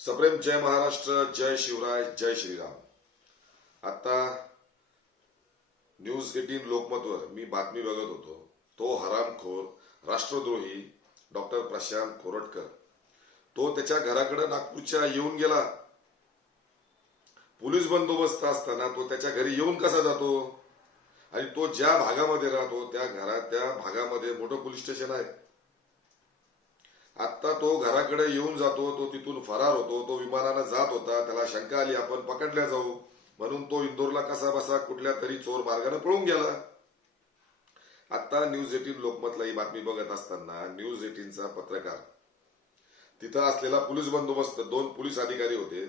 सप्रेम जय महाराष्ट्र, जय शिवराय, जय श्रीराम। आता न्यूज 18 लोकमतवर मी बातमी बघत होतो। तो हरामखोर राष्ट्रद्रोही डॉक्टर प्रशांत कोरटकर तो त्याच्या घराकडे नागपूरच्या येऊन गेला। पोलीस बंदोबस्त असताना तो त्याच्या घरी येऊन कसा जातो? आणि तो ज्या भागामध्ये राहतो त्या भागामध्ये मोठं पोलीस स्टेशन आहे। आता तो घराकडे येऊन जातो, तो तिथून फरार होतो, तो विमानाने जात होता, त्याला शंका आली आपण पकडल्या जाऊ म्हणून तो इंदोरला कसा बसा कुठल्या तरी चोर मार्गाने पळून गेला। आता न्यूज 18 लोकमतला ही बातमी बघत असताना न्यूज 18चा पत्रकार तिथं असलेला पोलीस बंदोबस्त 2 पोलीस अधिकारी होते।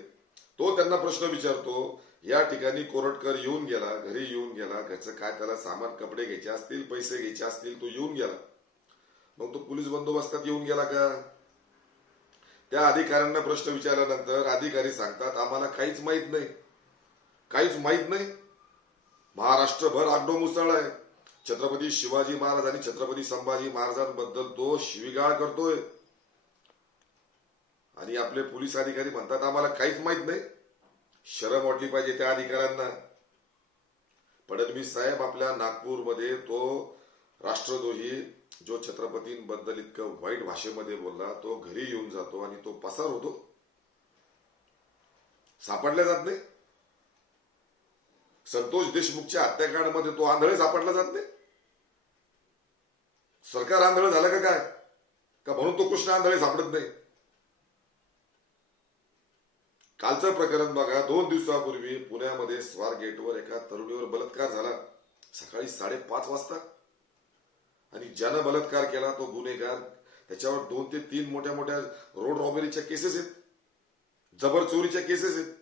तो त्यांना प्रश्न विचारतो, या ठिकाणी कोरटकर येऊन गेला, घरी येऊन गेला, घरचं काय त्याला सामान कपडे घ्यायचे असतील, पैसे घ्यायचे असतील, तो येऊन गेला, मग तो पोलीस बंदोबस्तात येऊन गेला का? त्या अधिकाऱ्यांना प्रश्न विचारल्यानंतर अधिकारी सांगतात आम्हाला काहीच माहित नाही, काहीच माहित नाही। महाराष्ट्रभर आगडो मुसळ आहे। छत्रपती शिवाजी महाराज आणि छत्रपती संभाजी महाराजांबद्दल तो शिवीगाळ करतोय आणि आपले पोलीस अधिकारी म्हणतात आम्हाला काहीच माहित नाही। शरम वाटली पाहिजे त्या अधिकाऱ्यांना। फडणवीस साहेब आपल्या नागपूरमध्ये तो राष्ट्रद्रोही जो छत्रपतींबद्दल इतकं वाईट भाषेमध्ये बोलला, तो घरी येऊन जातो आणि तो पसार होतो, सापडला जात नाही। संतोष देशमुखच्या हत्याकांडामध्ये तो आंधळे सापडला जात नाही। सरकार आंधळ झालं का काय का म्हणून तो कृष्ण आंधळे सापडत नाही? कालचं प्रकरण बघा, 2 दिवसापूर्वी पुण्यामध्ये स्वारगेटवर एका तरुणीवर बलात्कार झाला सकाळी 5:30 वाजता। आणि ज्यानं बलात्कार केला तो गुन्हेगार, त्याच्यावर 2 ते 3 मोठ्या मोठ्या रोड रॉबरीच्या केसेस आहेत, जबर चोरीच्या केसेस आहेत।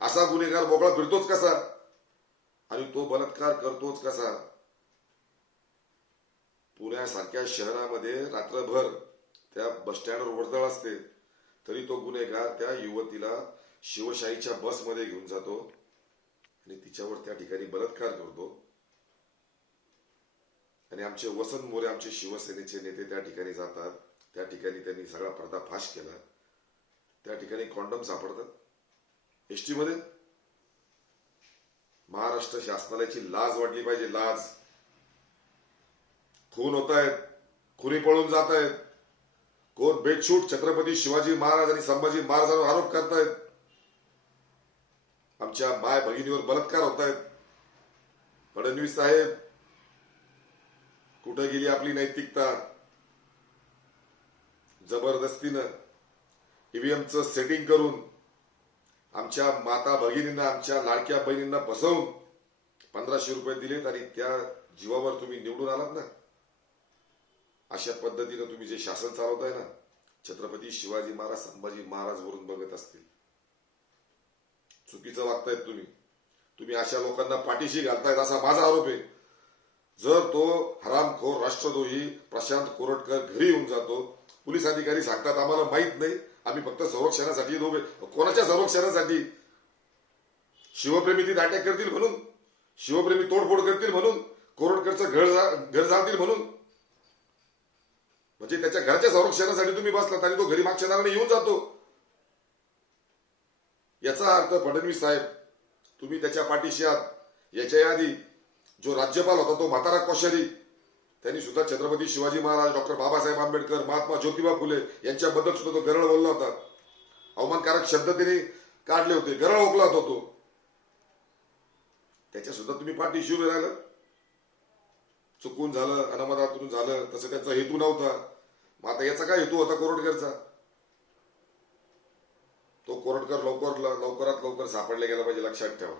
असा गुन्हेगार मोकळा फिरतोच कसा आणि तो बलात्कार करतोच कसा? पुण्यासारख्या शहरामध्ये रात्रभर त्या बस स्टँडवर वर्दळ असते, तरी तो गुन्हेगार त्या युवतीला शिवशाहीच्या बसमध्ये घेऊन जातो आणि तिच्यावर त्या ठिकाणी बलात्कार करतो। आणि आमचे वसंत मोरे, आमचे शिवसेनेचे नेते त्या ठिकाणी जातात, त्या ठिकाणी त्यांनी सगळा पर्दाफाश केला। त्या ठिकाणी कॉन्डम सापडतात एसटी मध्ये। महाराष्ट्र शासनाची लाज वाटली पाहिजे, लाज। खून होत आहेत, खुनी पळून जात आहेत, कोण बेछूट छत्रपती शिवाजी महाराज आणि संभाजी महाराजांवर आरोप करतायत, आमच्या माय भगिनीवर बलात्कार होत आहेत। फडणवीस साहेब, कुठे गेली आपली नैतिकता? जबरदस्तीनं ईव्हीएमचं सेटिंग करून आमच्या माता भगिनींना, आमच्या लाडक्या बहिणींना फसवून 1500 रुपये दिलेत आणि त्या जीवावर तुम्ही निवडून आलात ना। अशा पद्धतीनं तुम्ही जे शासन चालवताय ना, छत्रपती शिवाजी महाराज संभाजी महाराज वरून बघत असतील, चुकीचं वागतायत तुम्ही अशा लोकांना पाठीशी घालतायत असा माझा आरोप आहे। जर तो हरामखोर राष्ट्रद्रोही प्रशांत कोरटकर घरी येऊन जातो, पोलीस अधिकारी सांगतात आम्हाला माहित नाही, आम्ही फक्त संरक्षणासाठी उभे। कोणाच्या संरक्षणासाठी? शिवप्रेमी तिथे अटॅक करतील म्हणून, शिवप्रेमी तोडफोड करतील म्हणून, कोरटकरचं घर जाळतील म्हणून, म्हणजे त्याच्या घरच्या संरक्षणासाठी तुम्ही बसलात आणि तो घरी मागच्या दाराने येऊन जातो। याचा अर्थ फडणवीस साहेब तुम्ही त्याच्या पाठीशी आहात। याच्या आधी जो राज्यपाल होता तो म्हातारा कोश्यारी, त्यांनी सुद्धा छत्रपती शिवाजी महाराज, डॉक्टर बाबासाहेब आंबेडकर, महात्मा ज्योतिबा फुले यांच्याबद्दल सुद्धा तो गरळ बोलला होता। अवमानकारक शब्द त्यांनी काढले होते, गरळ ओकला होता तो। त्याच्या सुद्धा तुम्ही पाठीशी उभे राहिला। चुकून झालं, अनामधातून झालं, तसं त्यांचा हेतू नव्हता। मग आता याचा काय हेतू होता कोरटकरचा? तो कोरटकर लवकरात लवकर सापडला गेला पाहिजे, लक्षात ठेवा।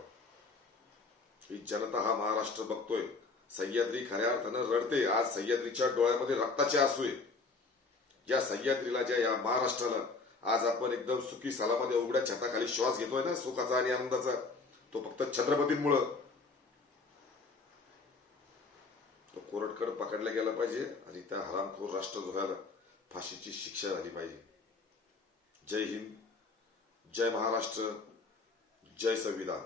ही जनता हा महाराष्ट्र बघतोय। सह्याद्री खऱ्या अर्थानं रडते। आज सह्याद्रीच्या डोळ्यामध्ये रक्ताचे आसू आहे। ज्या सह्याद्रीला, ज्या या महाराष्ट्राला आज आपण एकदम सुखी सालामध्ये उघड्या छताखाली श्वास घेतोय ना, सुखाचा आणि आनंदाचा, तो फक्त छत्रपतींमुळं। तो कोरटकर पकडला गेला पाहिजे आणि त्या हरामखोर राष्ट्रद्रोहाला फाशीची शिक्षा झाली पाहिजे। जय हिंद, जय महाराष्ट्र, जय संविधान।